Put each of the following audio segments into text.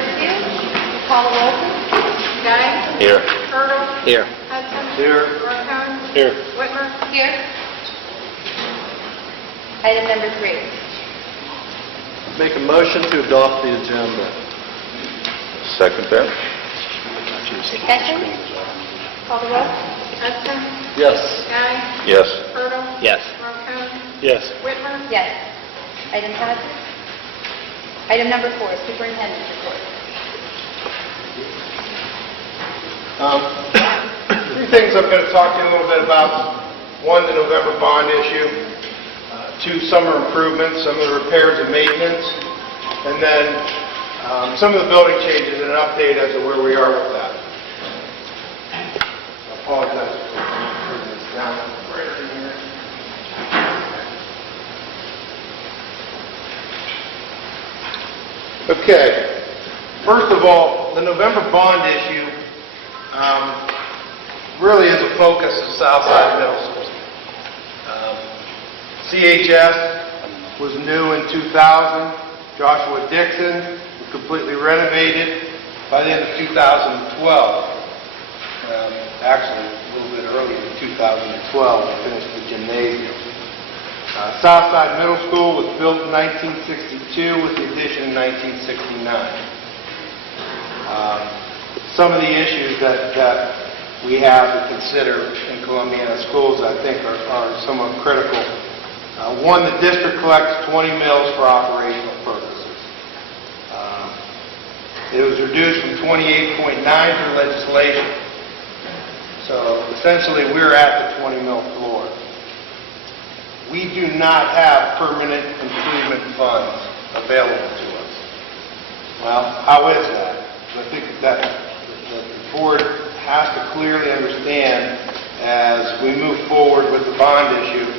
Review. Call the roll, please. Guy? Here. Turtle? Here. Hudson? Here. Marcone? Here. Whitmer? Here. Item number 3. Make a motion to adopt the agenda. Second that. Discussion. Call the roll. Hudson? Yes. Guy? Yes. Turtle? Yes. Marcone? Yes. Whitmer? Yes. Item passes. Item number 4, Superintendent's report. Three things I'm going to talk to you a little bit about. One, the November bond issue. Two, summer improvements, some of the repairs and maintenance. And then some of the building changes and an update as to where we are with that. I apologize for turning this down right in here. Okay. First of all, the November bond issue really is a focus of Southside Middle School. CHS was new in 2000. Joshua Dixon was completely renovated by the end of 2012. Actually, a little bit earlier in 2012, we finished the gymnasium. Southside Middle School was built in 1962 with the addition in 1969. Some of the issues that we have to consider in Columbiana schools, I think, are somewhat critical. One, the district collects 20 mills for operational purposes. It was reduced from 28.9 through legislation. So essentially, we're at the 20 mill floor. We do not have permanent improvement funds available to us. Well, how is that? I think that the board has to clearly understand as we move forward with the bond issue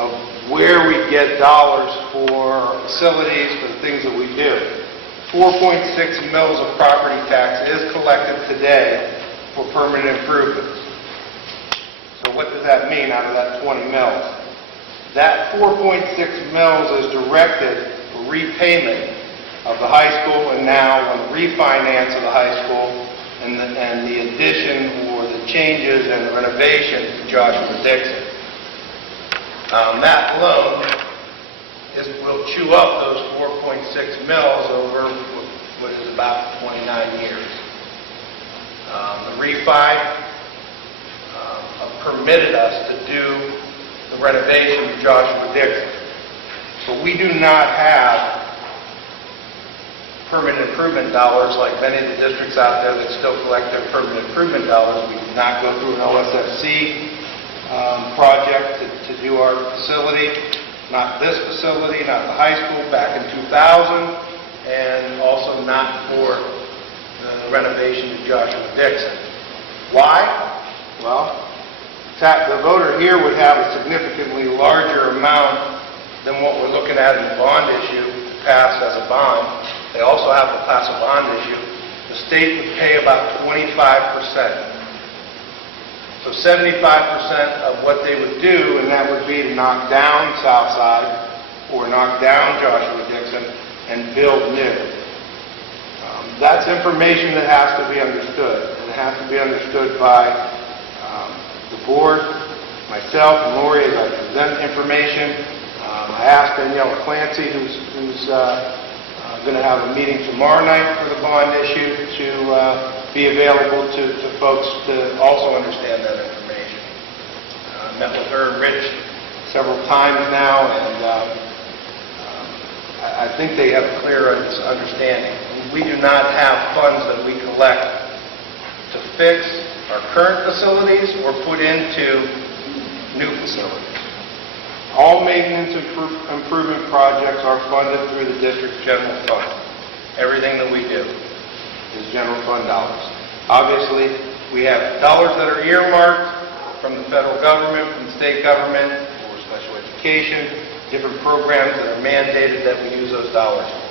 of where we get dollars for facilities, for the things that we do. 4.6 mils of property tax is collected today for permanent improvements. So what does that mean out of that 20 mils? That 4.6 mils is directed for repayment of the high school and now on refinance of the high school and the addition or the changes and the renovation to Joshua Dixon. That alone will chew up those 4.6 mils over what is about 29 years. The refi permitted us to do the renovation of Joshua Dixon. But we do not have permanent improvement dollars like many of the districts out there that still collect their permanent improvement dollars. We did not go through an OSFC project to do our facility, not this facility, not the high school, back in 2000, and also not for the renovation of Joshua Dixon. Why? Well, the voter here would have a significantly larger amount than what we're looking at in the bond issue to pass as a bond. They also have to pass a bond issue. The state would pay about 25%. So 75% of what they would do, and that would be to knock down Southside or knock down Joshua Dixon and build new. That's information that has to be understood, and it has to be understood by the board, myself, and Lori as I present information. I asked Danielle Clancy, who's going to have a meeting tomorrow night for the bond issue, to be available to folks to also understand that information. I met with her and Rich several times now, and I think they have a clear understanding. We do not have funds that we collect to fix our current facilities or put into new facilities. All maintenance improvement projects are funded through the district's general fund. Everything that we do is general fund dollars. Obviously, we have dollars that are earmarked from the federal government, from the state government, for special education, different programs that are mandated that we use those dollars for.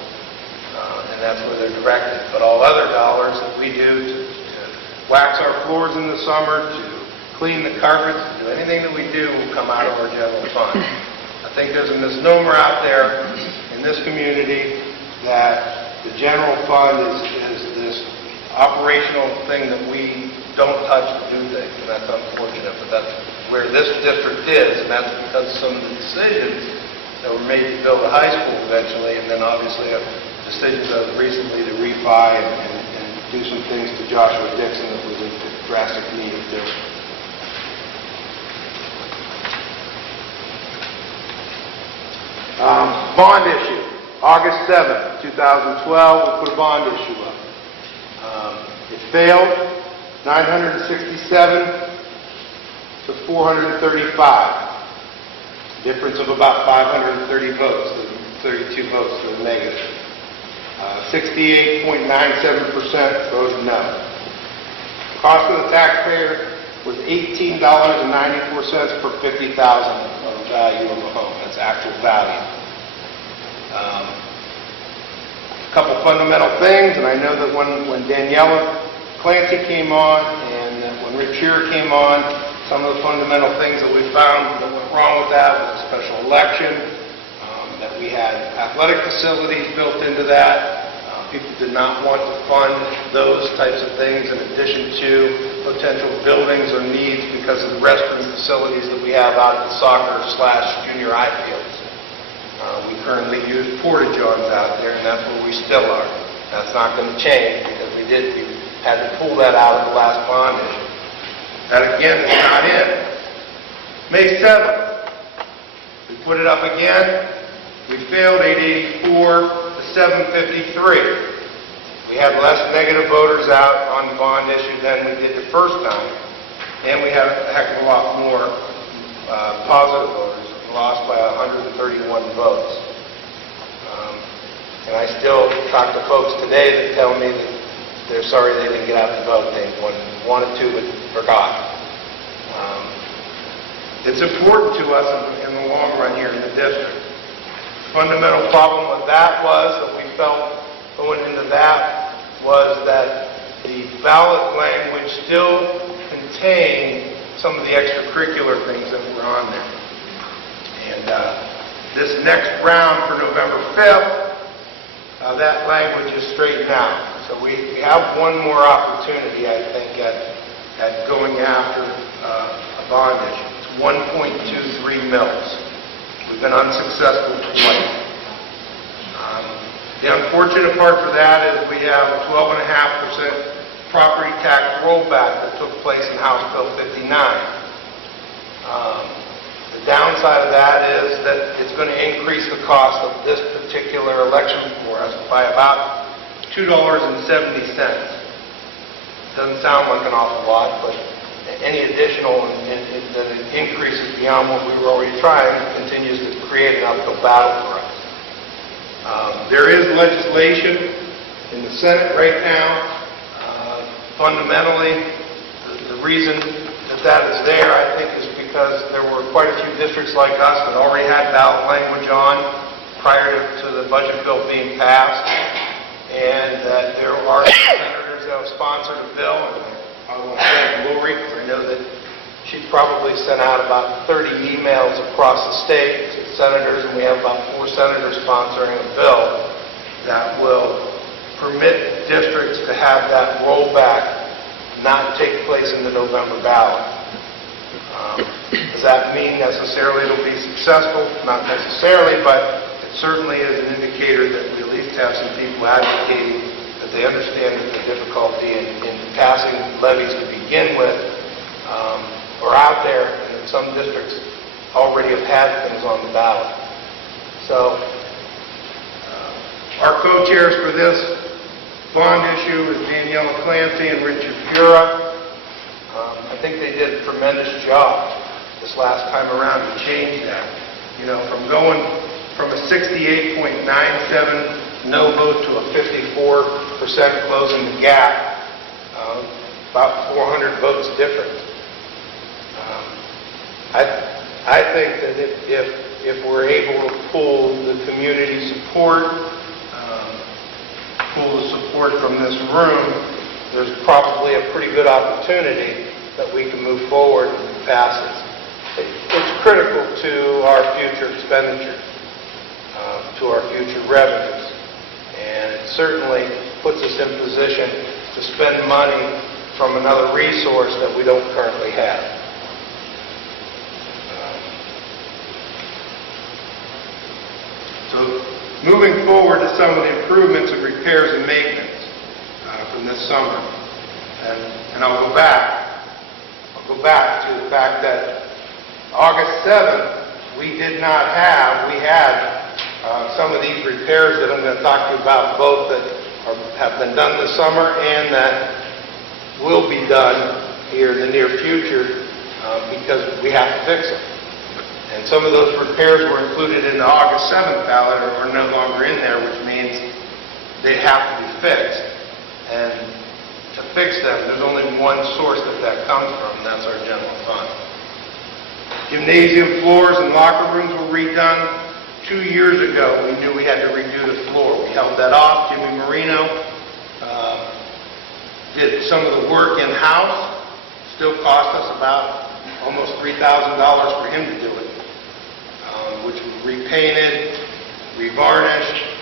And that's where they're directed. But all other dollars that we do to wax our floors in the summer, to clean the carpets, to do anything that we do will come out of our general fund. I think there's a misnomer out there in this community that The general fund is this operational thing that we don't touch to do things, and that's unfortunate, but that's where this district is, and that's because of some of the decisions that were made to build a high school eventually, and then obviously decisions that was recently to refi and do some things to Joshua Dixon that was in drastic need of doing. Bond issue, August 7th, 2012, we put a bond issue up. It failed, 967 to 435. Difference of about 530 votes, 32 votes to the negative. 68.97% voted no. Cost of the taxpayer was $18.94 per 50,000 of value of a home. That's actual value. A couple fundamental things, and I know that when Daniela Clancy came on and when Rich Shearer came on, some of the fundamental things that we found that went wrong with that was a special election, that we had athletic facilities built into that. People did not want to fund those types of things in addition to potential buildings or needs because of the restroom facilities that we have out at the soccer/junior high fields. We currently use porta-johns out there, and that's where we still are. That's not going to change because we had to pull that out of the last bond issue. That again is not in. May 7th, we put it up again. We failed 884 to 753. We had less negative voters out on the bond issue than we did the first time, and we had a heck of a lot more positive voters. We lost by 131 votes. And I still talk to folks today that tell me that they're sorry they didn't get out to vote. They wanted to but forgot. It's important to us in the long run here in the district. Fundamental problem with that was that we felt going into that was that the ballot language still contained some of the extracurricular things that were on there. And this next round for November 5th, that language is straightened out. So we have one more opportunity, I think, at going after a bond issue. It's 1.23 mils. We've been unsuccessful twice. The unfortunate part for that is we have a 12.5% property tax rollback that took place in House Bill 59. The downside of that is that it's going to increase the cost of this particular election for us by about $2.70. Doesn't sound like an awful lot, but any additional that increases beyond what we were already trying continues to create an uphill battle for us. There is legislation in the Senate right now. Fundamentally, the reason that is there, I think, is because there were quite a few districts like us that already had ballot language on prior to the budget bill being passed, and that there are senators that have sponsored a bill, and I want to thank Lori, because I know that she probably sent out about 30 emails across the state to senators, and we have about 4 senators sponsoring a bill that will permit districts to have that rollback not take place in the November ballot. Does that mean necessarily it'll be successful? Not necessarily, but it certainly is an indicator that we at least have some people advocating that they understand that the difficulty in passing levies to begin with are out there, and that some districts already have had things on the ballot. So our co-chairs for this bond issue is Daniela Clancy and Richard Pura. I think they did a tremendous job this last time around to change that. You know, from going from a 68.97 no vote to a 54% closing the gap, about 400 votes different. I think that if we're able to pull the community support, pull the support from this room, there's probably a pretty good opportunity that we can move forward and pass this. It's critical to our future expenditures, to our future revenues, and it's certainly puts us in position to spend money from another resource that we don't currently have. So moving forward to some of the improvements and repairs and maintenance from this summer. And I'll go back to the fact that August 7th, we had some of these repairs that I'm going to talk to you about, both that have been done this summer and that will be done here in the near future because we have to fix them. And some of those repairs were included in the August 7th ballot are no longer in there, which means they have to be fixed. And to fix them, there's only one source that comes from, and that's our general fund. Gymnasium floors and locker rooms were redone. 2 years ago, we knew we had to redo the floor. We held that off. Jimmy Marino did some of the work in-house. Still cost us about almost $3,000 for him to do it, which was repainted, revarnished.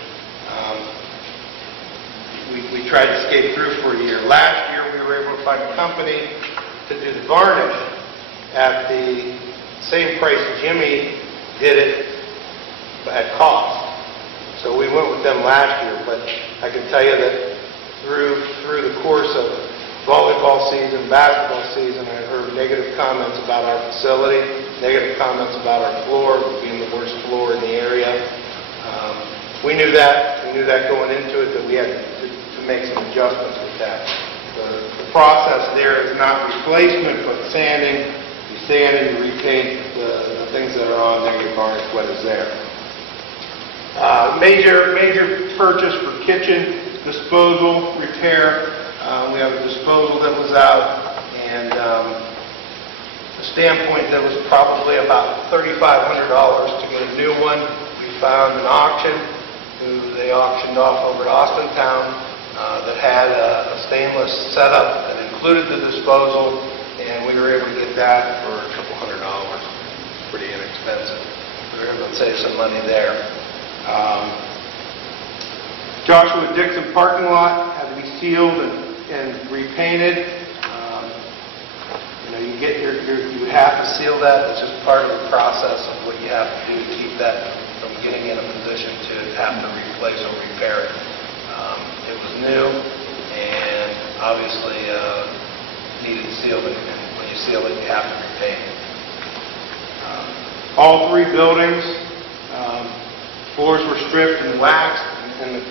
We tried to skate through for a year. Last year, we were able to find a company to do the varnish at the same price Jimmy did it at cost. So we went with them last year, but I can tell you that through the course of volleyball season, basketball season, I heard negative comments about our facility, negative comments about our floor, being the worst floor in the area. We knew that going into it, that we had to make some adjustments with that. The process there is not replacement, but sanding. You sand and you repaint the things that are on there, you varnish what is there. Major purchase for kitchen disposal repair. We have a disposal that was out, and a standpoint that was probably about $3,500 to get a new one. We found an auction who they auctioned off over at Austintown that had a stainless setup that included the disposal, and we were able to get that for a couple $100. Pretty inexpensive. We were able to save some money there. Joshua Dixon parking lot had to be sealed and repainted. You have to seal that. It's just part of the process of what you have to do to keep that from getting in a position to have to replace or repair it. It was new and obviously needed sealed, and when you seal it, you have to repaint it. All three buildings, floors were stripped and waxed, and the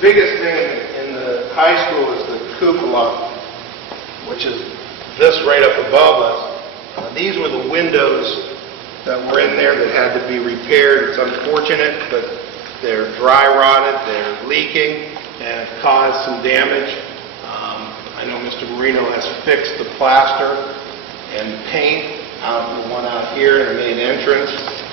biggest thing in the high school is the cupola, which is this right up above us. These were the windows that were in there that had to be repaired. It's unfortunate, but they're dry rotted, they're leaking, and it caused some damage. I know Mr. Marino has fixed the plaster and paint out in the one out here in the main entrance,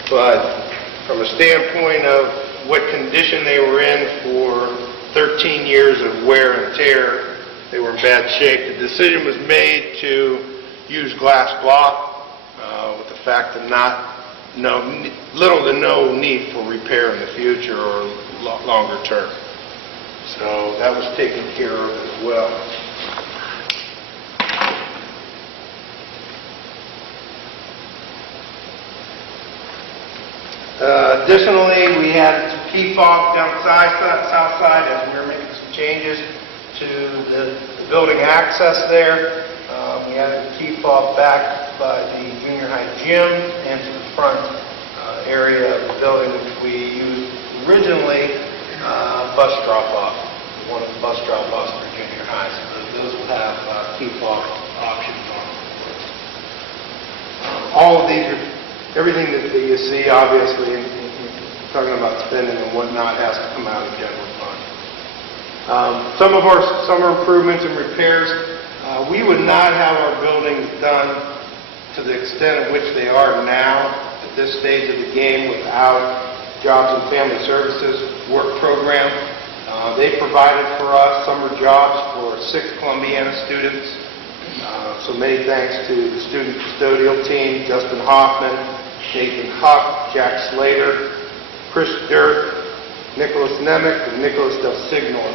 but from a standpoint of what condition they were in for 13 years of wear and tear, they were in bad shape. The decision was made to use glass block with the fact that little to no need for repair in the future or longer term. So that was taken care of as well. Additionally, we had some key fob down the south side as we were making some changes to the building access there. We had the key fob back by the junior high gym and to the front area of the building, which we used originally bus drop-off, one of the bus drop-offs for junior high. So those will have key fob options on them. All of these are, everything that you see, obviously, in talking about spending and whatnot, has to come out of general fund. Some of our summer improvements and repairs, we would not have our buildings done to the extent at which they are now at this stage of the game without Jobs and Family Services work program. They provided for us summer jobs for 6 Columbiana students. So many thanks to the student custodial team, Justin Hoffman, Nathan Huck, Jack Slater, Chris Dirk, Nicholas Nemec and Nicholas Del Signor.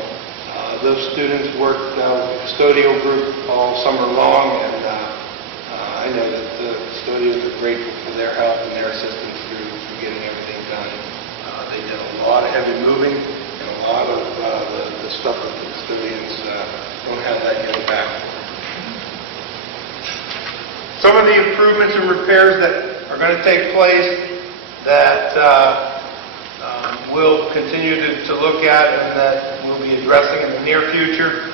Those students worked custodial group all summer long, and I know that the custodians are grateful for their help and their assistance through getting everything done. They did a lot of heavy moving, and a lot of the stuff that the custodians don't have that getting back. Some of the improvements and repairs that are going to take place that we'll continue to look at and that we'll be addressing in the near future.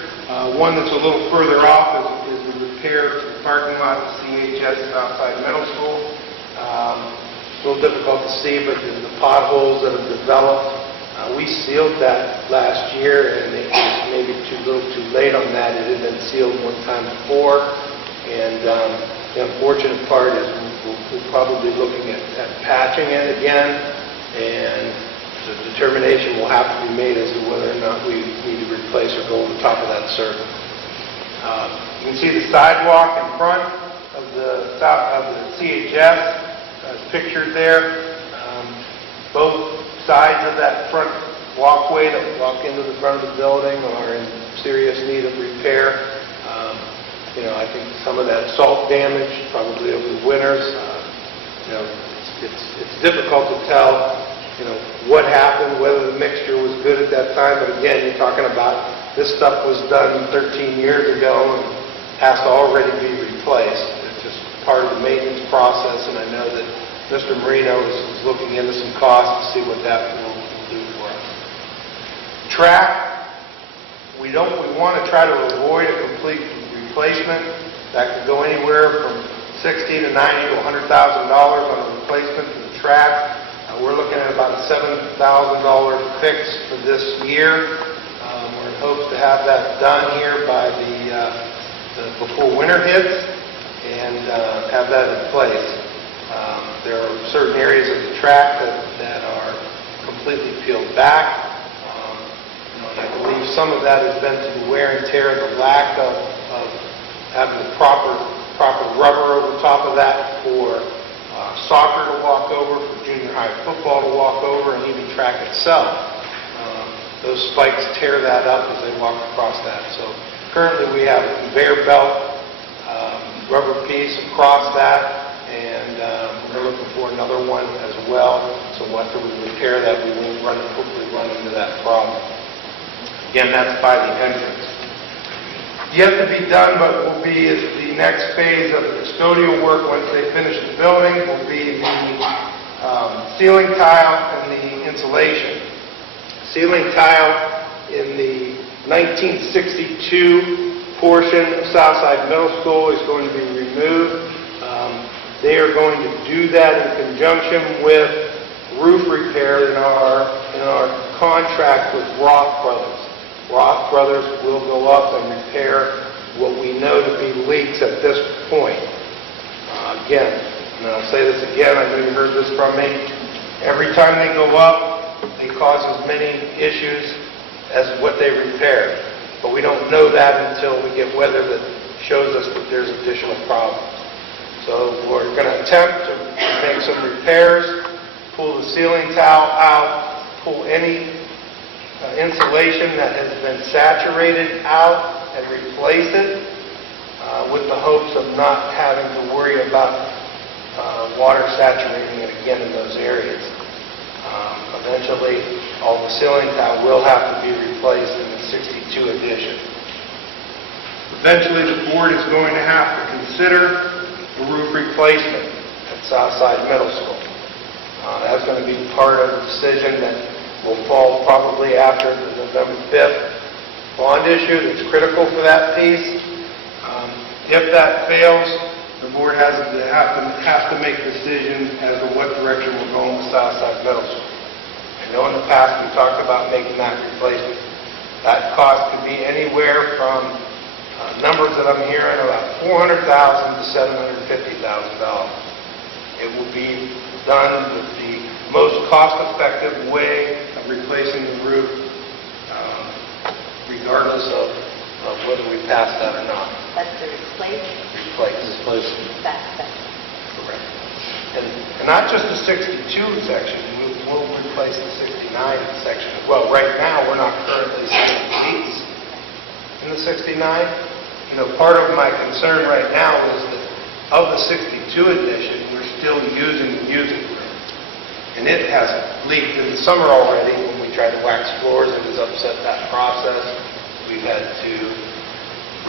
One that's a little further off is the repair to the parking lot of CHS Southside Middle School. It's a little difficult to see, but the potholes that have developed, we sealed that last year, and it was maybe little too late on that. It had been sealed one time before, and the unfortunate part is we're probably looking at patching it again, and the determination will have to be made as to whether or not we need to replace or go over the top of that circle. You can see the sidewalk in front of the CHS as pictured there. Both sides of that front walkway that walk into the front of the building are in serious need of repair. I think some of that salt damage, probably over the winters, it's difficult to tell, what happened, whether the mixture was good at that time. But again, you're talking about this stuff was done 13 years ago and has to already be replaced. It's just part of the maintenance process, and I know that Mr. Marino is looking into some costs to see what that will do for us. Track, we want to try to avoid a complete replacement. That could go anywhere from $60,000 to $90,000 to $100,000 on a replacement for the track. We're looking at about a $7,000 fix for this year. We're in hopes to have that done here by before winter hits and have that in place. There are certain areas of the track that are completely peeled back. And I believe some of that has been to the wear and tear, the lack of having the proper rubber over top of that for soccer to walk over, for junior high football to walk over, and even track itself. Those spikes tear that up as they walk across that. So currently we have a conveyor belt rubber piece across that, and we're looking for another one as well. So after we repair that, we won't hopefully run into that problem. Again, that's by the entrance. Yet to be done, but will be is the next phase of the custodial work once they finish the building, will be the ceiling tile and the insulation. Ceiling tile in the 1962 portion of Southside Middle School is going to be removed. They are going to do that in conjunction with roof repair in our contract with Roth Brothers. Roth Brothers will go up and repair what we know to be leaks at this point. Again, and I'll say this again, I know you heard this from me. Every time they go up, they cause as many issues as what they repair. But we don't know that until we get weather that shows us that there's additional problems. So we're going to attempt to make some repairs, pull the ceiling tile out, pull any insulation that has been saturated out and replace it with the hopes of not having to worry about water saturating it again in those areas. Eventually, all the ceiling tile will have to be replaced in the 62 edition. Eventually, the board is going to have to consider the roof replacement at Southside Middle School. That's going to be part of the decision that will fall probably after the November 5th bond issue. That's critical for that piece. If that fails, the board has to make decisions as to what direction we're going with Southside Middle School. I know in the past we talked about making that replacement. That cost could be anywhere from numbers that I'm hearing about $400,000 to $750,000. It will be done with the most cost-effective way of replacing the roof, regardless of whether we pass that or not. That's the replace. Replace. That section. Correct. And not just the 62 section. we'll replace the 69 section as well. Right now, we're not currently selling seats in the 69. You know, part of my concern right now is that of the 62 edition, we're still using the music room. And it has leaked in the summer already when we tried to wax floors. It has upset that process. We've had to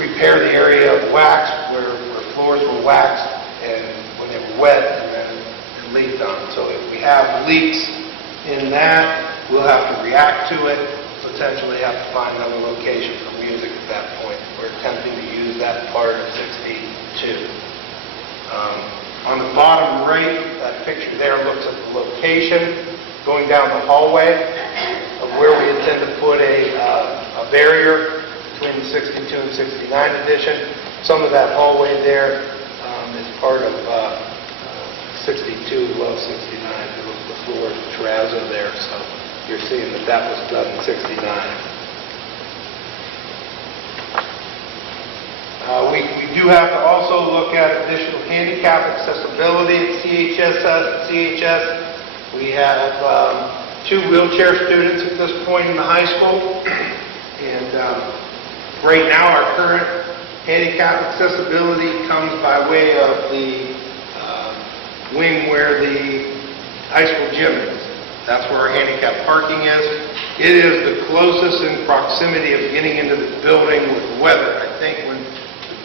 repair the area of wax where floors were waxed and when they were wet and then it leaked on. So if we have leaks in that, we'll have to react to it, potentially have to find another location for music at that point. We're attempting to use that part of 62. On the bottom right, that picture there looks at the location going down the hallway of where we intend to put a barrier between the 62 and 69 edition. Some of that hallway there is part of 62 as well as 69. The floor terrazzo there, so you're seeing that that was done in 69. We do have to also look at additional handicap accessibility at CHS. We have 2 wheelchair students at this point in the high school. And right now, our current handicap accessibility comes by way of the wing where the high school gym is. That's where our handicap parking is. It is the closest in proximity of getting into the building with the weather. I think when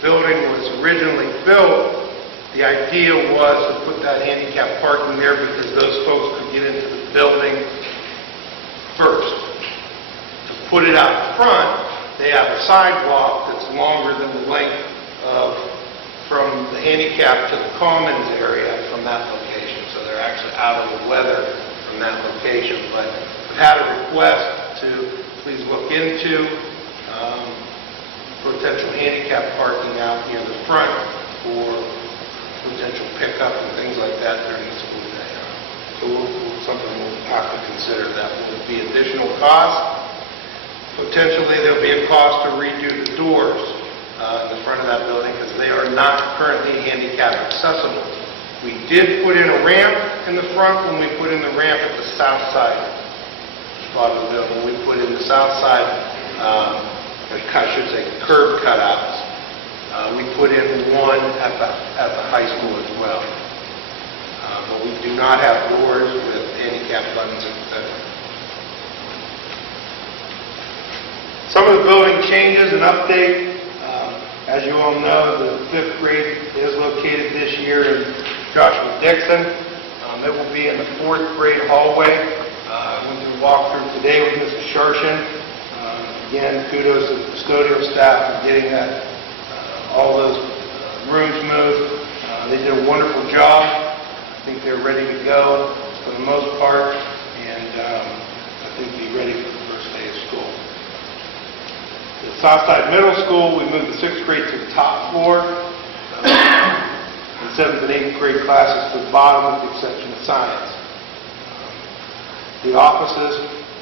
building was originally built, the idea was to put that handicap parking there because those folks could get into the building first. To put it out front, they have a sidewalk that's longer than the length of from the handicap to the commons area from that location. So they're actually out of the weather from that location. But we've had a request to please look into potential handicap parking out near the front for potential pickup and things like that during the school day. So something we'll have to consider. That would be additional cost. Potentially there'll be a cost to redo the doors in the front of that building because they are not currently handicap accessible. We did put in a ramp in the front when we put in the ramp at the south side spot of the building. We put in the south side I should say curb cutouts. We put in one at the high school as well. But we do not have doors with handicap buttons, etc. Some of the building changes and update. As you all know, the 5th grade is located this year in Joshua Dixon. It will be in the 4th grade hallway. I went through a walkthrough today with Mrs. Sharshin. Again, kudos to the custodial staff for getting that, all those rooms moved. They did a wonderful job. I think they're ready to go for the most part, and I think be ready for the first day of school. At Southside Middle School, we moved the 6th grade to the top floor, and 7th and 8th grade classes to the bottom with the exception of science. The offices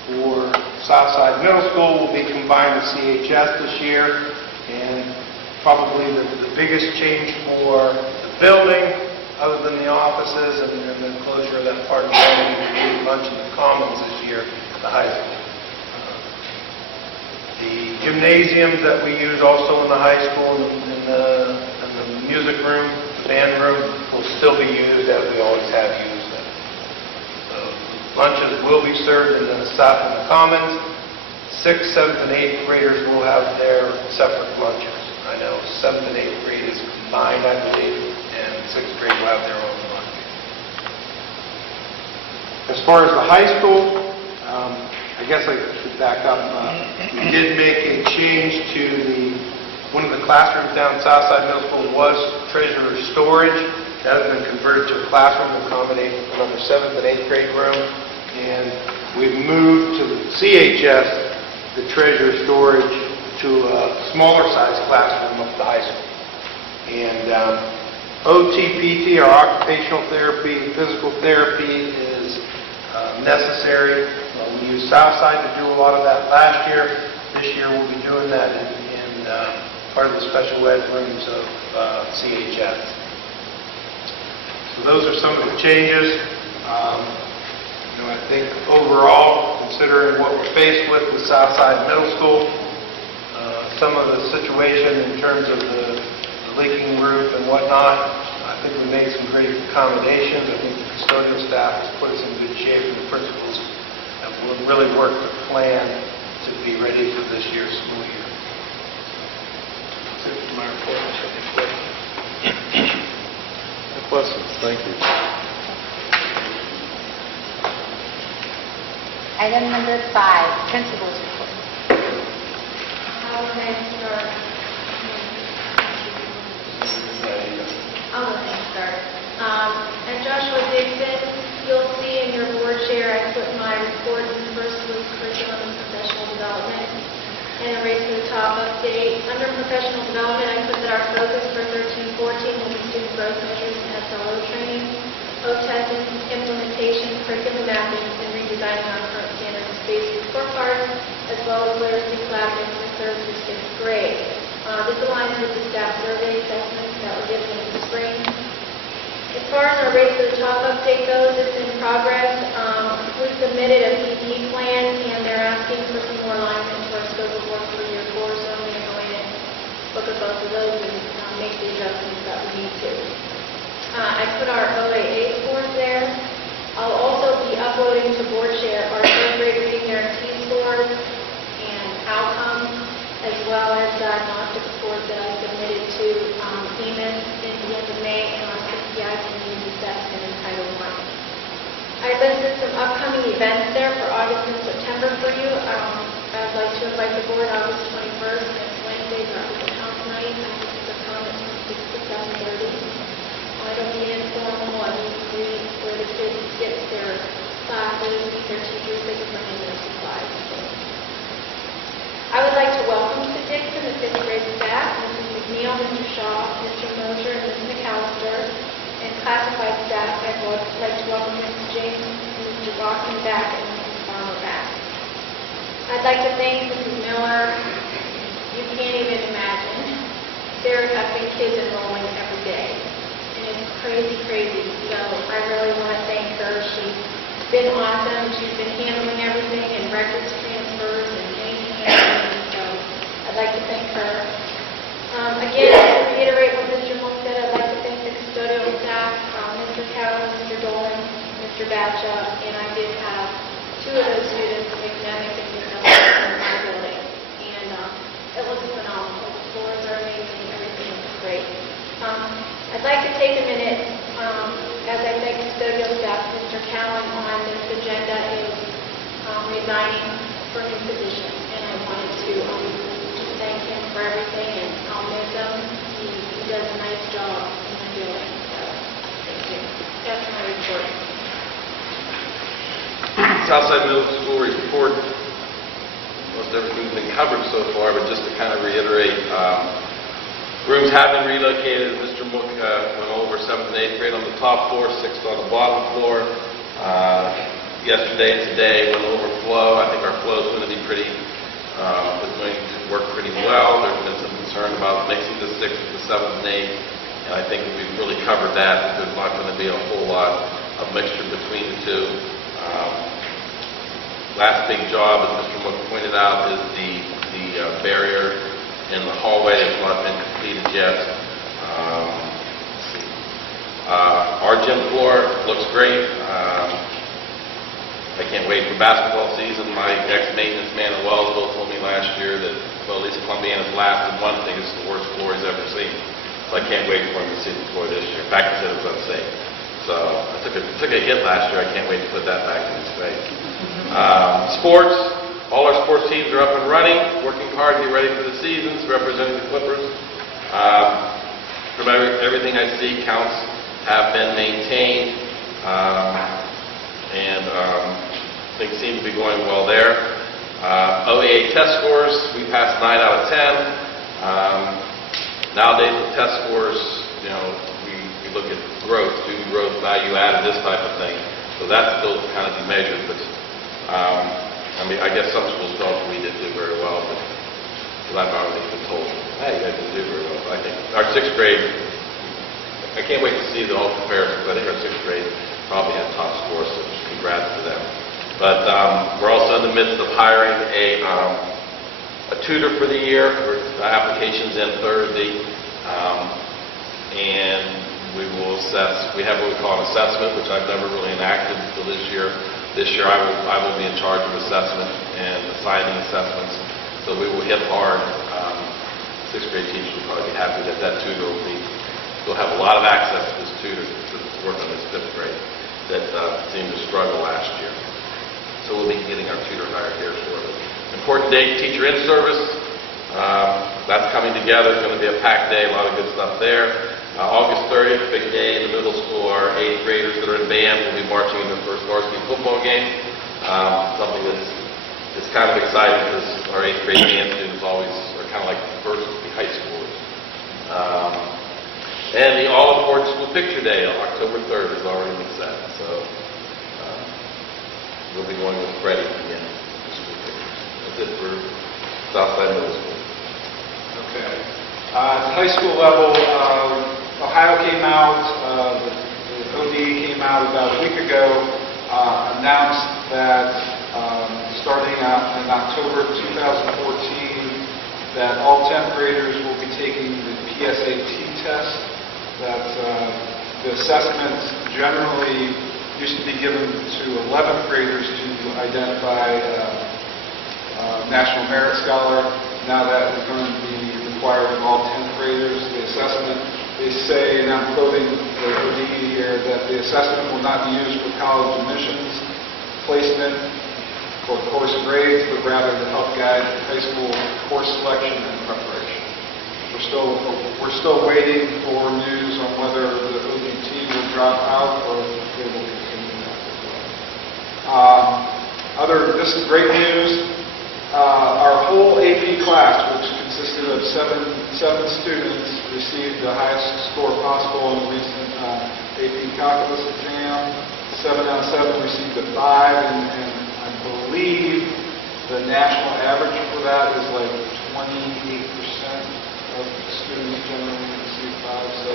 for Southside Middle School will be combined with CHS this year, and probably the biggest change for the building, other than the offices and the closure of that part of the building, will be lunch in the commons this year at the high school. The gymnasiums that we use also in the high school and the music room, the band room, will still be used as we always have used them. So lunches will be served in the south and the commons. 6th, 7th, and 8th graders will have their separate lunches. I know 7th and 8th grade is combined, I believe, and 6th grade will have their own lunch. As far as the high school, I guess I should back up. We did make a change to one of the classrooms down Southside Middle School was treasurer storage. That has been converted to a classroom to accommodate another 7th and 8th grade room. And we've moved to the CHS, the treasurer storage, to a smaller size classroom up at the high school. And OT, PT, our occupational therapy, physical therapy is necessary. We used Southside to do a lot of that last year. This year we'll be doing that in part of the special ed rooms of CHS. So those are some of the changes. I think overall, considering what we're faced with Southside Middle School, some of the situation in terms of the leaking roof and whatnot, I think we made some great accommodations. I think the custodial staff has put us in good shape, and the principals have really worked to plan to be ready for this year's school year. That's it for my report. No questions? Thank you. Item number 5, principal's report. I'll go ahead and start. I'll go ahead and start. At Joshua Dixon, you'll see in your board share, I put my report in the first week curriculum and professional development and a race to the top update. Under professional development, I put that our focus for 13-14 will be student growth measures and SLO training, testing, implementation, curriculum mapping, and redesigning our current standards-based scorecards, as well as literacy collaborative for 3rd through 6th grade. This aligns with the staff survey assessments that were given in the spring. As far as our Race to the Top update goes, it's in progress. We submitted a PD plan, and they're asking for some more alignment to our scope of work for year 4, so I'm going to go in and look at both of those and make the adjustments that we need to. I put our OAA scores there. I'll also be uploading to board share our 3rd grade reading guarantee scores and outcomes, as well as diagnostic scores that I submitted to EMIS in the end of May and our PCI community assessment in Title I. I listed some upcoming events there for August and September for you. I'd like to invite the board August 21st, next Wednesday, for our open house night. I think it's a comment from 6 to 7:30. It'll be informal, a meet and greet where the kids get their classes, meet their teachers, they can bring in their supplies. I would like to welcome to Dixon the 5th grade staff, Mrs. McNeil, Mr. Shaw, Mr. Mosher, and Ms. McAllister, and classified staff. I'd like to welcome Mrs. James, Mr. Walken back, and Mrs. Farmer back. I'd like to thank Mrs. Miller. You can't even imagine. There have been kids enrolling every day. And it's crazy, crazy. So I really want to thank her. She's been awesome. She's been handling everything and records transfers and maintaining. So I'd like to thank her. Again, to reiterate what Mr. Mook said, I'd like to thank the custodial staff, Mr. Cowan, Mr. Dolan, Mr. Batcha, and I did have 2 of those students, academic and development, in my building. And it was phenomenal. The scores are amazing. Everything is great. I'd like to take a minute, as I thank custodial staff, Mr. Cowan on this agenda is resigning from his position, and I wanted to just thank him for everything, and I'll miss him. He does a nice job in my building, so thank you. That's my report. Southside Middle School report. Most everything's been covered so far, but just to kind of reiterate, rooms have been relocated. Mr. Mook went over 7th and 8th grade on the top floor, 6th on the bottom floor. Yesterday and today went over flow. I think our flow is going to be is going to work pretty well. There's been some concern about mixing the 6th with the 7th and 8th, and I think we've really covered that. There's not going to be a whole lot of mixture between the two. Last big job, as Mr. Mook pointed out, is the barrier in the hallway. It's not been completed yet. Let's see. Our gym floor looks great. I can't wait for basketball season. My ex-maintenance man in Wellsville told me last year that, well, at least Columbiana's lasted one thing. It's the worst floor he's ever seen. So I can't wait for him to see the floor this year. In fact, he said it was unsafe. So I took a hit last year. I can't wait to put that back in his face. Sports. All our sports teams are up and running, working hard to get ready for the seasons, representing the Clippers. From everything I see, counts have been maintained, and things seem to be going well there. OEA test scores, we passed 9 out of 10. Nowadays with test scores, we look at growth, student growth, value added, this type of thing. So that's still kind of be measured, but I guess some schools felt we did do very well, but I've already been told, hey, you guys didn't do very well. I think our 6th grade, I can't wait to see the whole comparisons. I think our 6th grade probably had top scores, so congrats to them. But we're also in the midst of hiring a tutor for the year. The application's in Thursday, and we will assess. We have what we call an assessment, which I've never really enacted until this year. This year, I will be in charge of assessment and assigning assessments. So we will hit hard. Sixth grade teachers will probably be happy that that tutor will have a lot of access to this tutor to work on this fifth grade that seemed to struggle last year. So we'll be getting our tutor hired here shortly. Important date, teacher in service. That's coming together. It's going to be a packed day, a lot of good stuff there. August 30th, big day in the middle school. Our 8th graders that are in band will be marching in their first varsity football game. Something it's kind of exciting because our 8th grade band students always are kind of like the first high schoolers. And the all-aboard school picture day on October 3rd has already been set. So we'll be going with Freddie again for school pictures. That's it for Southside Middle School. Okay. At the high school level, Ohio came out, the ODE came out about a week ago, announced that starting out in October 2014, that all 10th graders will be taking the PSAT test, that the assessment generally used to be given to 11th graders to identify National Merit Scholar. Now that is going to be required of all 10th graders. The assessment, they say, and I'm quoting the ODE here, that the assessment will not be used for college admissions, placement, for course grades, but rather to help guide high school course selection and preparation. We're still waiting for news on whether the OGT will drop out or if they will continue that as well. This is great news. Our whole AP class, which consisted of seven students, received the highest score possible in the recent AP calculus exam. 7 out of 7 received a 5, and I believe the national average for that is like 28% of students generally receive 5. So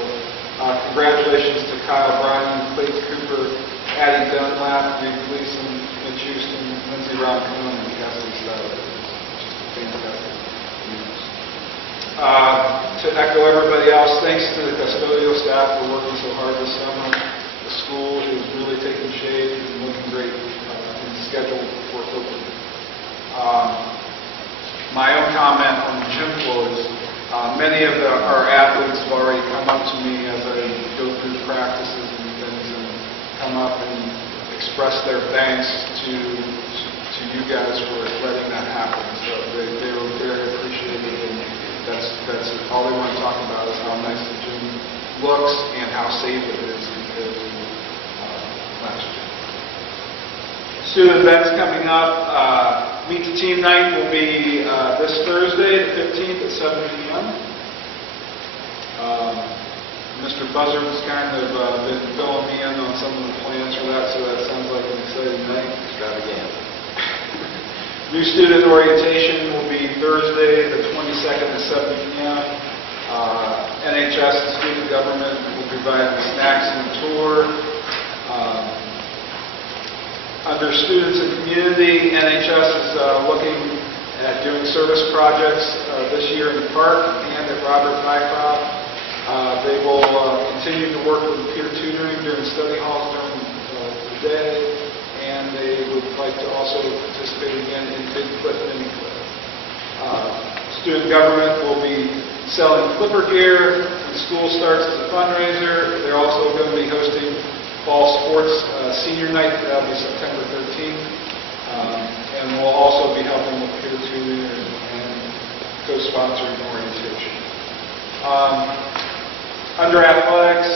congratulations to Kyle Bryan, Clayton Cooper, Addie Dunlap, Reed Gleason, Mitch Houston, Lindsey Roncone, and Cassidy Stout. Just fantastic news. To echo everybody else, thanks to the custodial staff for working so hard this summer. The school is really taking shape and looking great and scheduled for opening. My own comment on the gym floors, many of our athletes have already come up to me as I go through practices and things and come up and express their thanks to you guys for letting that happen. So they were very appreciative, and that's all they want to talk about is how nice the gym looks and how safe it is compared to last year. Student events coming up. Meet the Team Night will be this Thursday, the 15th at 7 p.m. Mr. Buzzard's kind of been filling me in on some of the plans for that, so that sounds like an exciting night. Extravaganza. New student orientation will be Thursday, the 22nd at 7 p.m. NHS and student government will provide the snacks and the tour. Under students and community, NHS is looking at doing service projects this year in the park and at Robert Mycroft. They will continue to work with peer tutoring during study halls during the day, and they would like to also participate again in Big Clip, Mini Clip. Student government will be selling Clipper gear when school starts as a fundraiser. They're also going to be hosting Fall Sports Senior Night. That'll be September 13th. And we'll also be helping with peer tutoring and co-sponsoring orientation. Under athletics,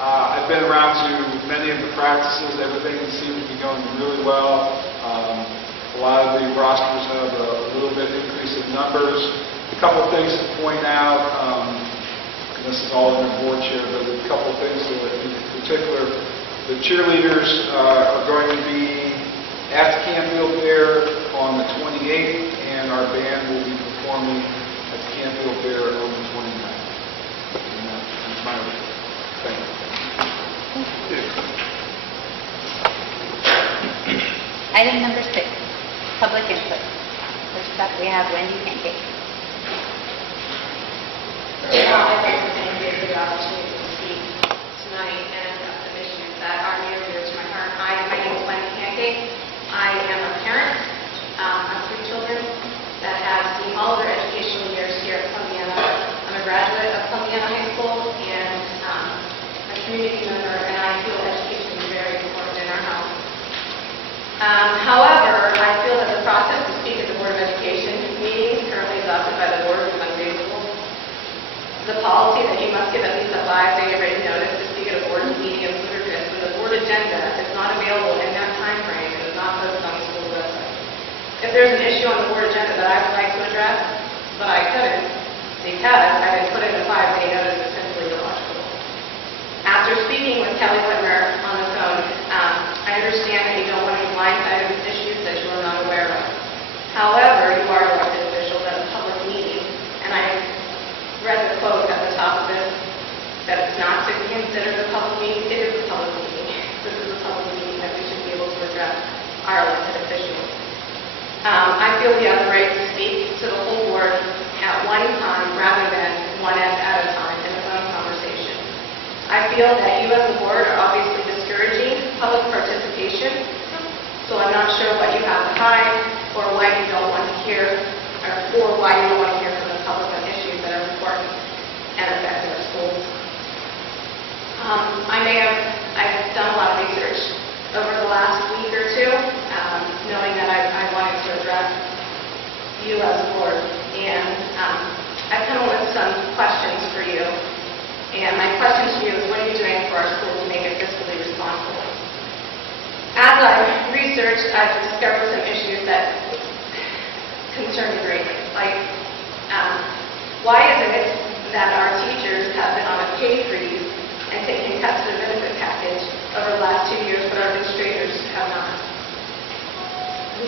I've been around to many of the practices. Everything seems to be going really well. A lot of the rosters have a little bit increase in numbers. A couple things to point out. This is all in the board chair, but a couple things in particular. The cheerleaders are going to be at the Canfield Fair on the 28th, and our band will be performing at the Canfield Fair on the 29th. And that's my report. Thank you. Item number 6, public input. First up, we have Wendy Pancake. I'd like to thank you for the opportunity to speak tonight and address some issues that are near and dear to my heart. My name is Wendy Pancake. I am a parent of 3 children that have seen all of their educational years here at Columbiana. I'm a graduate of Columbiana High School and a community member, and I feel education is very important in our house. However, I feel that the process to speak at the Board of Education meeting currently adopted by the board is unreasonable. The policy that you must give at least a 5-day written notice to speak at a board meeting is ludicrous when the board agenda is not available in that time frame and is not posted on the school website. If there's an issue on the board agenda that I would like to address, but I couldn't because I didn't put in a 5-day notice, it's simply illogical. After speaking with Kelly Whitmer on the phone, I understand that you don't want to be blindsided with issues that you are not aware of. However, you are elected officials at a public meeting, and I read the quote at the top of this, that it's not to be considered a public meeting. It is a public meeting. This is a public meeting that we should be able to address our elected officials. I feel we have the right to speak to the whole board at one time rather than one at a time in a phone conversation. I feel that you as a board are obviously discouraging public participation, so I'm not sure what you have to hide or why you don't want to hear or why you don't want to hear from the public on issues that are important and affect our schools. I've done a lot of research over the last week or two, knowing that I wanted to address you as a board, and I've come up with some questions for you. And my question to you is, what are you doing for our school to make it fiscally responsible? As I've researched, I've discovered some issues that concern me greatly. Like, why is it that our teachers have been on a pay freeze and taken cuts to the benefit package over the last 2 years, but our administrators have not?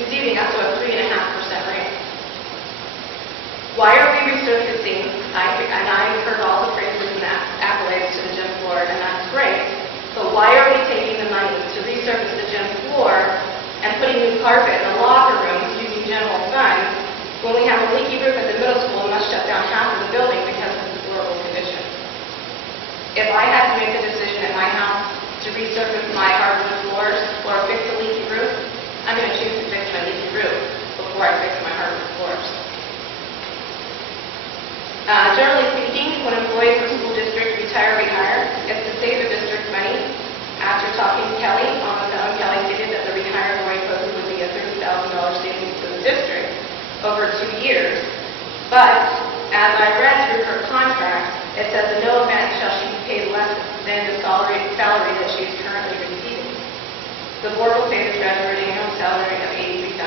Receiving up to a 3.5% raise. Why are we resurfacing? And I heard all the praises and accolades to the gym floor, and that's great. But why are we taking the money to resurface the gym floor and putting new carpet in the locker rooms using general funds when we have a leaky roof at the middle school and must shut down half of the building because of the deplorable condition? If I had to make a decision at my house to resurface my hardwood floors or fix a leaky roof, I'm going to choose to fix my leaky roof before I fix my hardwood floors. Generally speaking, when employees of a school district retire or rehire, it's to save the district money. After talking to Kelly on the phone, Kelly stated that the rehire employee posted would be a $30,000 savings to the district over 2 years. But as I read through her contract, it says in no event shall she be paid less than the salary that she is currently receiving. The board will pay the treasurer an annual salary of $83,000.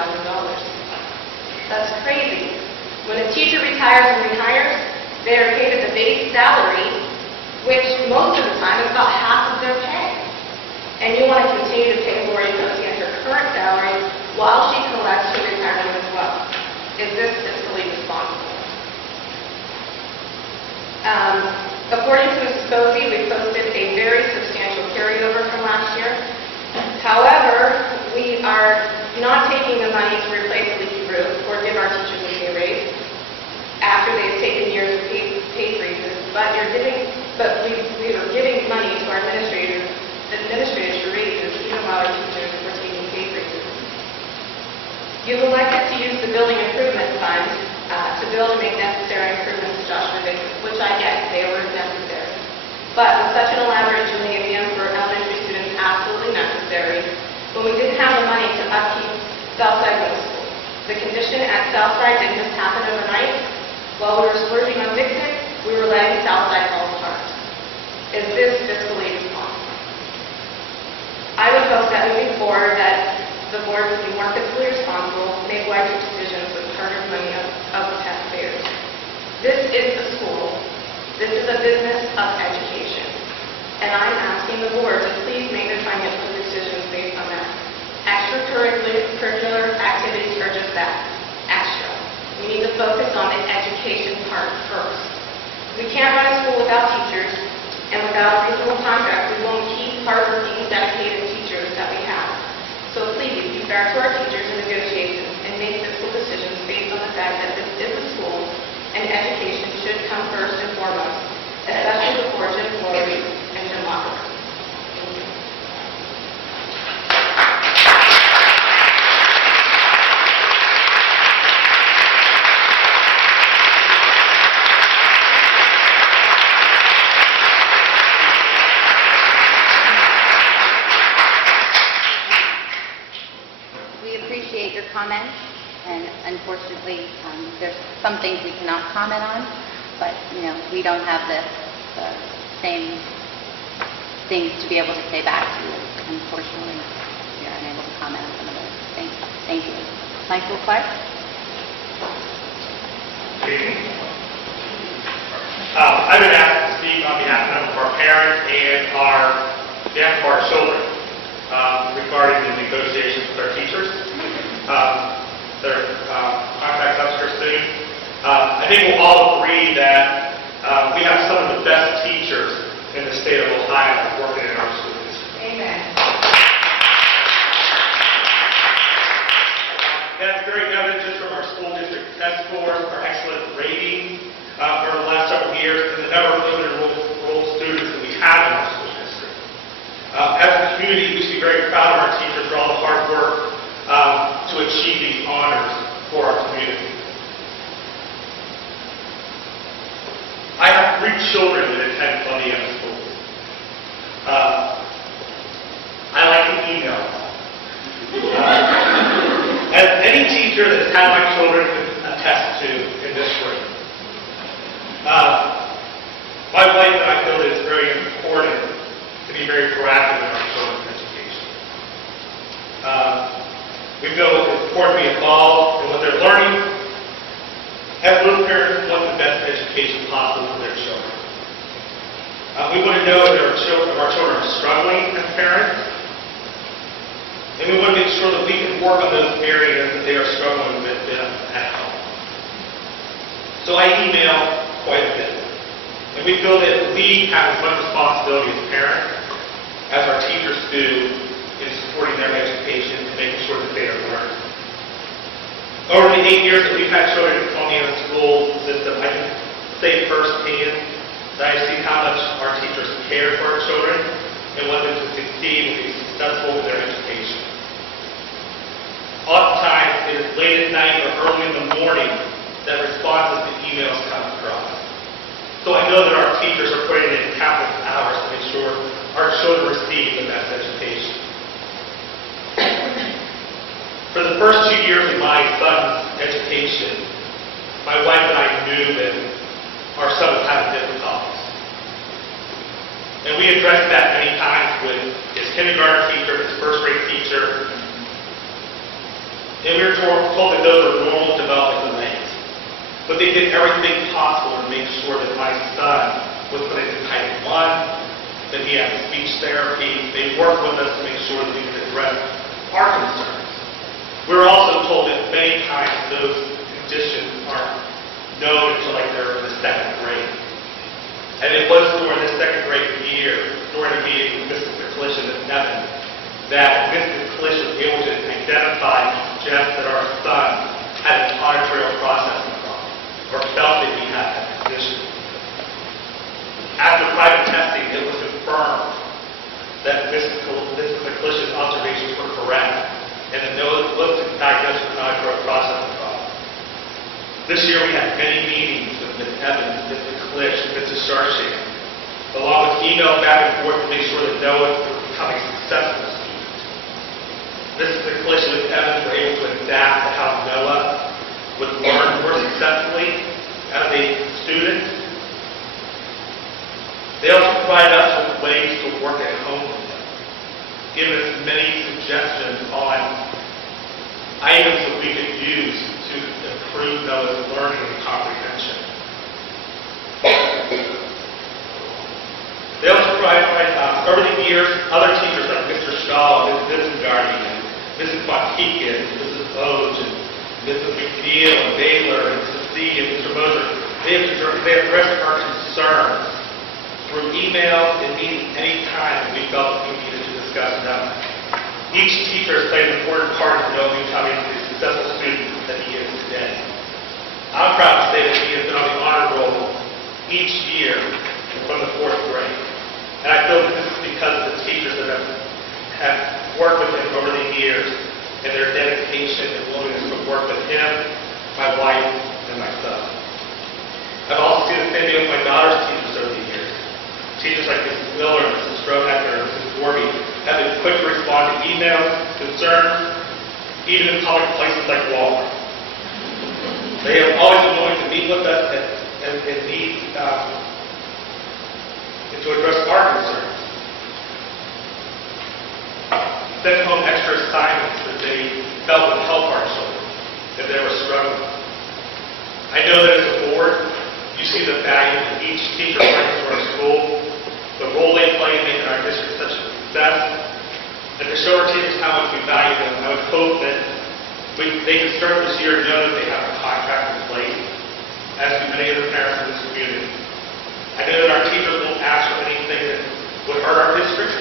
That's crazy. When a teacher retires and rehires, they are paid at the base salary, which most of the time is about half of their pay. And you want to continue to pay Lori Posey at her current salary while she collects her retirement as well. Is this fiscally responsible? According to Mrs. Posey, we posted a very substantial carryover from last year. However, we are not taking the money to replace the leaky roof or give our teachers a pay raise after they've taken years of pay freezes, but we are giving money to our administrators for raises even while our teachers were taking pay freezes. You've elected to use the building improvement fund to build and make necessary improvements to Joshua Vickers, which I get, they were necessary. But with such an elaborate gymnasium for elementary students absolutely necessary, when we didn't have the money to upkeep Southside Middle School. The condition at Southside didn't just happen overnight. While we were splurging on fixing, we were letting Southside fall apart. Is this fiscally responsible? I would hope that moving forward that the board would be more fiscally responsible, make wiser decisions with hard-earned money of the taxpayers. This is a school. This is a business of education. And I'm asking the board to please make their financial decisions based on that. Extracurricular activities are just that, extra. We need to focus on the education part first. We can't run a school without teachers, and without a reasonable contract, we won't keep hardworking, dedicated teachers that we have. So please, be fair to our teachers. obviously, there's some things we cannot comment on, but, we don't have the same things to be able to say back to you. Unfortunately, we are unable to comment on some of those. Thank you. Michael Clark? I've been asked to speak on behalf of our parents and on behalf of our children regarding the negotiations with our teachers. Their contract's up here soon. I think we'll all agree that we have some of the best teachers in the state of Ohio working in our school district. Amen. That's very evident just from our school district test scores, our excellent ratings for the last several years, and the number of enrolled students that we have in our school district. As a community, we should be very proud of our teachers for all the hard work to achieve these honors for our community. I have 3 children that attend Columbiana schools. I like to email. As any teacher that's had my children can attest to in this room, my wife and I feel that it's very important to be very proactive in our children's education. We feel it's important to be involved in what they're learning. As little parents, we want the best education possible for their children. We want to know if our children are struggling as parents, and we want to make sure that we can work on those areas that they are struggling with them at home. So I email quite a bit, and we feel that we have as much responsibility as parents as our teachers do in supporting their education and making sure that they are learning. Over the 8 years that we've had children in the Columbiana school system, I can say firsthand that I've seen how much our teachers care for our children and want them to succeed and be successful with their education. Oftentimes, it is late at night or early in the morning that responses to emails come across. So I know that our teachers are putting in countless hours to make sure our children receive the best education. For the first 2 years of my son's education, my wife and I knew that our son was having difficulties. And we addressed that many times with his kindergarten teacher, his first grade teacher. And we were told that those were normal developmental delays. But they did everything possible to make sure that my son was put into Type 1, that he had speech therapy. They worked with us to make sure that we could address our concerns. We were also told that many times those conditions aren't known until they're in the 2nd grade. And it was during the 2nd grade year, during a meeting with Mrs. McClishan at Nevin, that Mrs. McClishan was able to identify and suggest that our son had an auditory processing problem, or felt that he had that condition. After private testing, it was confirmed that Mrs. McClishan's observations were correct, and that there was diagnosed with an auditory processing problem. This year we had many meetings with Ms. Evans, Ms. McClish, Mrs. Sharshan, along with email back and forth to make sure that Noah was becoming a successful student. Mrs. McClish and Ms. Evans were able to adapt to how Noah would learn more successfully as a student. They also provided us with ways to work at home with them, giving us many suggestions on items that we could use to improve Noah's learning and comprehension. They also provided, over the years, other teachers like Mr. Stahl, Ms. Visengardi, and Mrs. Bontekin, Mrs. Oge, and Mrs. McNeil, and Baylor, and Mrs. C, and Mr. Moser, they addressed our concerns through email and meetings any time that we felt we needed to discuss them. Each teacher has played an important part in Noah becoming the successful student that he is today. I'm proud to say that he has been on the honor roll each year from the 4th grade. And I feel that this is because of the teachers that have worked with him over the years and their dedication and willingness to work with him, my wife, and myself. I've also seen the same thing with my daughter's teachers over the years. Teachers like Mrs. Miller, Mrs. Strohecker, and Mrs. Gorby have been quick to respond to emails, concerns, even in public places like Walmart. They have always been willing to meet with us and need and to address our concerns. Sent home extra assignments that they felt would help our children if they were struggling. I know that as a board, you see the value that each teacher brings to our school, the role they play in making our district such a success, and to show our teachers how much we value them. I would hope that they can start this year and know that they have a contract in place, as do many of the parents in this community. I know that our teachers won't ask for anything that would hurt our district,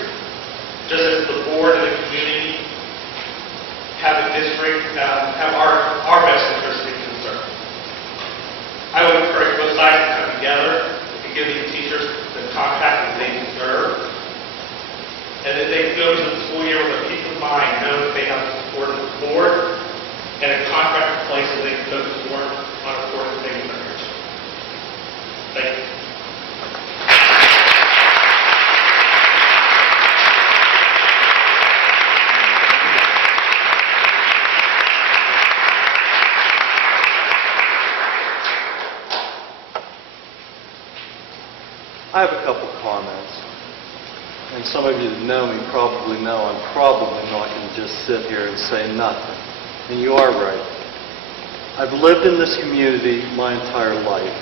just as the board and the community have the district, have our best interest in concern. I would encourage both sides to come together and give these teachers the contract that they deserve, and that they can go to the school year with a peace of mind, know that they have the support of the board and a contract in place so they can go to work on important things in their future. Thank you. I have a couple comments. And some of you that know me probably know I'm probably not going to just sit here and say nothing. And you are right. I've lived in this community my entire life.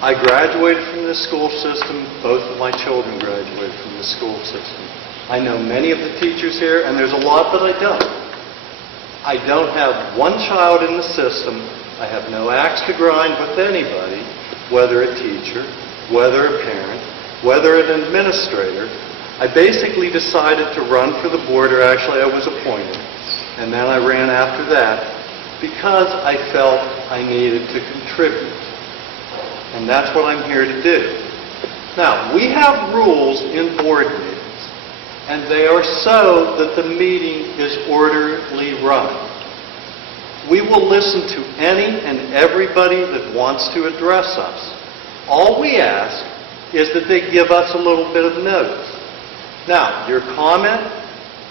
I graduated from this school system. Both of my children graduated from the school system. I know many of the teachers here, and there's a lot that I don't. I don't have one child in the system. I have no axe to grind with anybody, whether a teacher, whether a parent, whether an administrator. I basically decided to run for the board, or actually I was appointed, and then I ran after that because I felt I needed to contribute. And that's what I'm here to do. Now, we have rules in board meetings, and they are so that the meeting is orderly run. We will listen to any and everybody that wants to address us. All we ask is that they give us a little bit of notice. Now, your comment,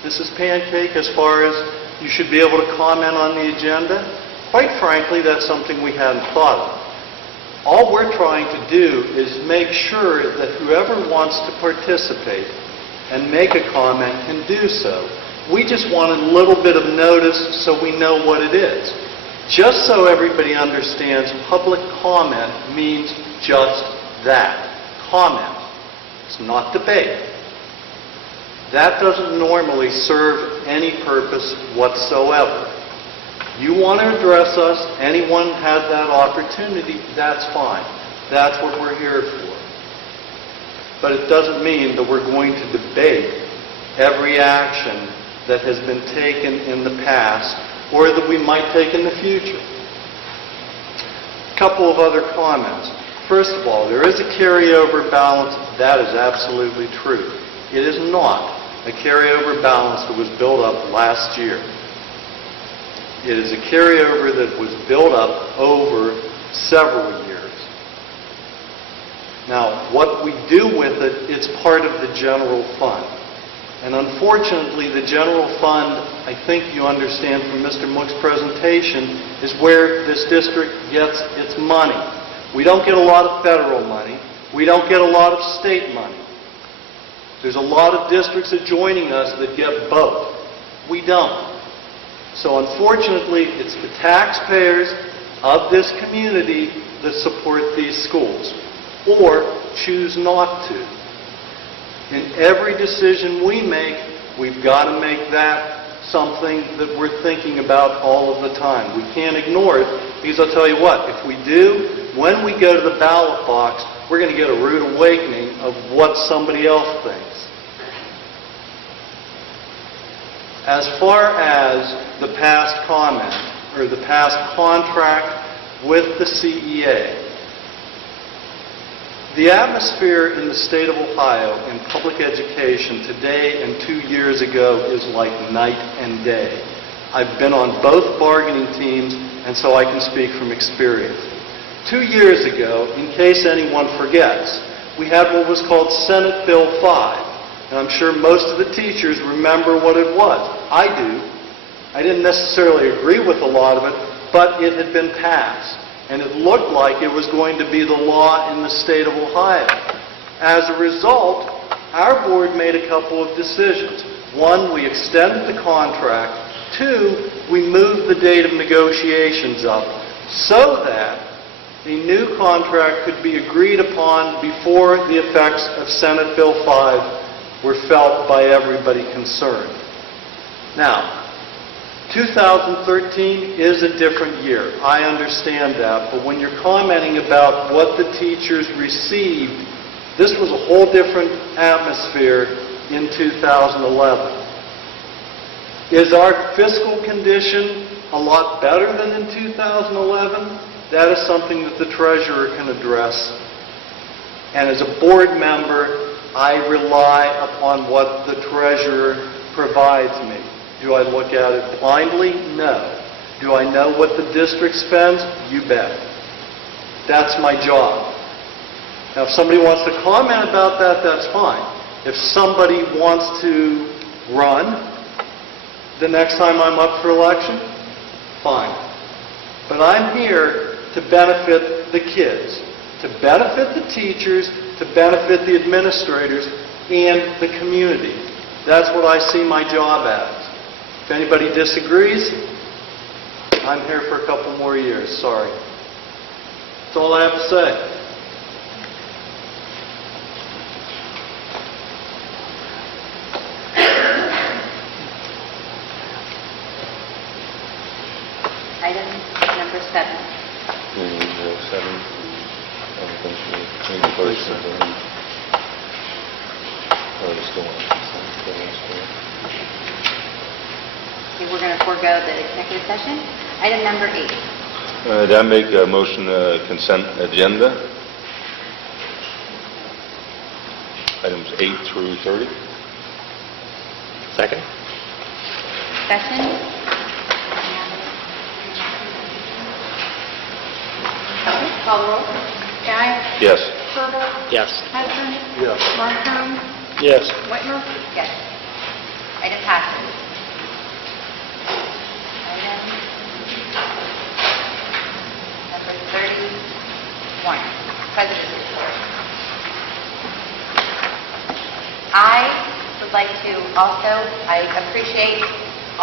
Mrs. Pancake, as far as you should be able to comment on the agenda, quite frankly, that's something we hadn't thought of. All we're trying to do is make sure that whoever wants to participate and make a comment can do so. We just want a little bit of notice so we know what it is. Just so everybody understands, public comment means just that, comment. It's not debate. That doesn't normally serve any purpose whatsoever. You want to address us, anyone has that opportunity, that's fine. That's what we're here for. But it doesn't mean that we're going to debate every action that has been taken in the past or that we might take in the future. A couple of other comments. First of all, there is a carryover balance. That is absolutely true. It is not a carryover balance that was built up last year. It is a carryover that was built up over several years. Now, what we do with it, it's part of the general fund. And unfortunately, the general fund, I think you understand from Mr. Mook's presentation, is where this district gets its money. We don't get a lot of federal money. We don't get a lot of state money. There's a lot of districts adjoining us that get both. We don't. So unfortunately, it's the taxpayers of this community that support these schools, or choose not to. In every decision we make, we've got to make that something that we're thinking about all of the time. We can't ignore it, because I'll tell you what, if we do, when we go to the ballot box, we're going to get a rude awakening of what somebody else thinks. As far as the past comment, or the past contract with the CEA, the atmosphere in the state of Ohio in public education today and 2 years ago is like night and day. I've been on both bargaining teams, and so I can speak from experience. 2 years ago, in case anyone forgets, we had what was called Senate Bill 5. And I'm sure most of the teachers remember what it was. I do. I didn't necessarily agree with a lot of it, but it had been passed, and it looked like it was going to be the law in the state of Ohio. As a result, our board made a couple of decisions. One, we extended the contract. Two, we moved the date of negotiations up so that a new contract could be agreed upon before the effects of Senate Bill 5 were felt by everybody concerned. Now, 2013 is a different year. I understand that. But when you're commenting about what the teachers received, this was a whole different atmosphere in 2011. Is our fiscal condition a lot better than in 2011? That is something that the treasurer can address. And as a board member, I rely upon what the treasurer provides me. Do I look at it blindly? No. Do I know what the district spends? You bet. That's my job. Now, if somebody wants to comment about that, that's fine. If somebody wants to run the next time I'm up for election, fine. But I'm here to benefit the kids, to benefit the teachers, to benefit the administrators, and the community. That's what I see my job as. If anybody disagrees, I'm here for a couple more years. Sorry. That's all I have to say. Item number 7. Okay, we're going to forego the executive session. Item number 8. I make a motion consent agenda. Items 8 through 30. Second? Discussion? Call the roll. Guy? Yes. Herbal? Yes. Hudson? Yes. Marcom? Yes. Whitmer? Yes. Item passes. Item number 31, President's Report. I would like to I appreciate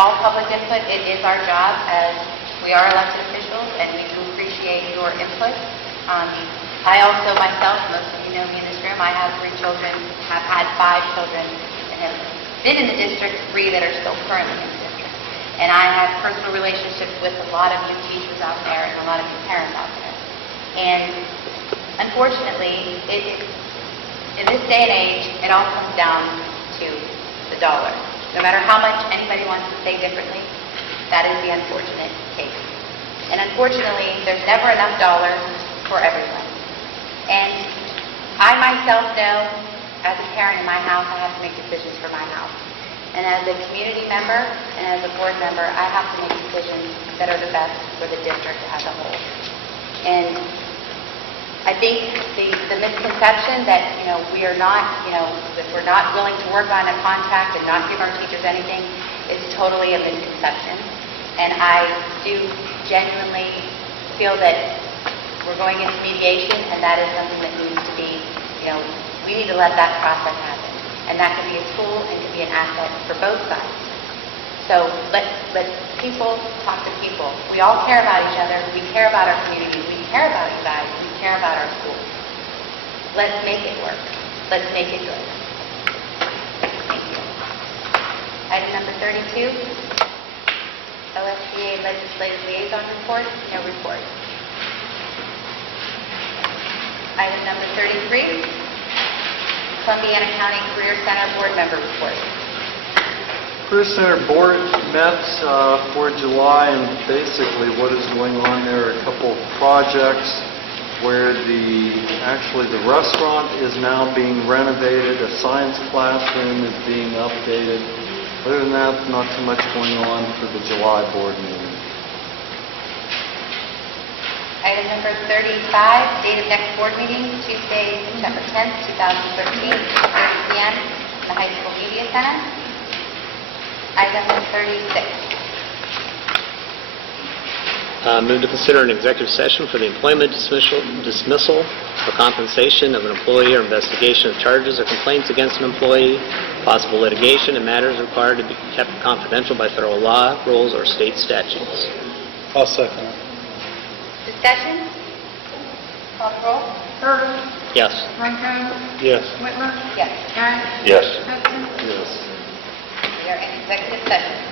all public input. It is our job as we are elected officials, and we do appreciate your input. I also myself, most of you know me in this room, I have 3 children, have had 5 children, and have been in the district, 3 that are still currently in the district. And I have personal relationships with a lot of you teachers out there and a lot of you parents out there. And unfortunately, in this day and age, it all comes down to the dollar. No matter how much anybody wants to say differently, that is the unfortunate case. And unfortunately, there's never enough dollars for everyone. And I myself know, as a parent in my house, I have to make decisions for my house. And as a community member and as a board member, I have to make decisions that are the best for the district as a whole. And I think the misconception that, we are not, that we're not willing to work on a contract and not give our teachers anything is totally a misconception. And I do genuinely feel that we're going into mediation, and that is something that needs to be, we need to let that process happen. And that can be a tool and can be an asset for both sides. So let people talk to people. We all care about each other. We care about our community. We care about you guys. We care about our schools. Let's make it work. Let's make it good. Thank you. Item number 32, OSBA Legislative Liaison Report. No report. Item number 33, Columbiana County Career Center Board Member Report. Career Center Board met for July, and basically what is going on there are a couple of projects where actually the restaurant is now being renovated, a science classroom is being updated. Other than that, not too much going on for the July board meeting. Item number 35, date of next board meeting, Tuesday, September 10th, 2013, 6:30 p.m. in the High School Media Center. Item number 36, Move to consider an executive session for the employment dismissal or compensation of an employee or investigation of charges or complaints against an employee, possible litigation, and matters required to be kept confidential by federal law, rules, or state statutes. I'll second it. Discussion? Call the roll. Irvin? Yes. Ronco? Yes. Whitmer? Yes. Guy? Yes. Hudson? Yes. We are in executive session.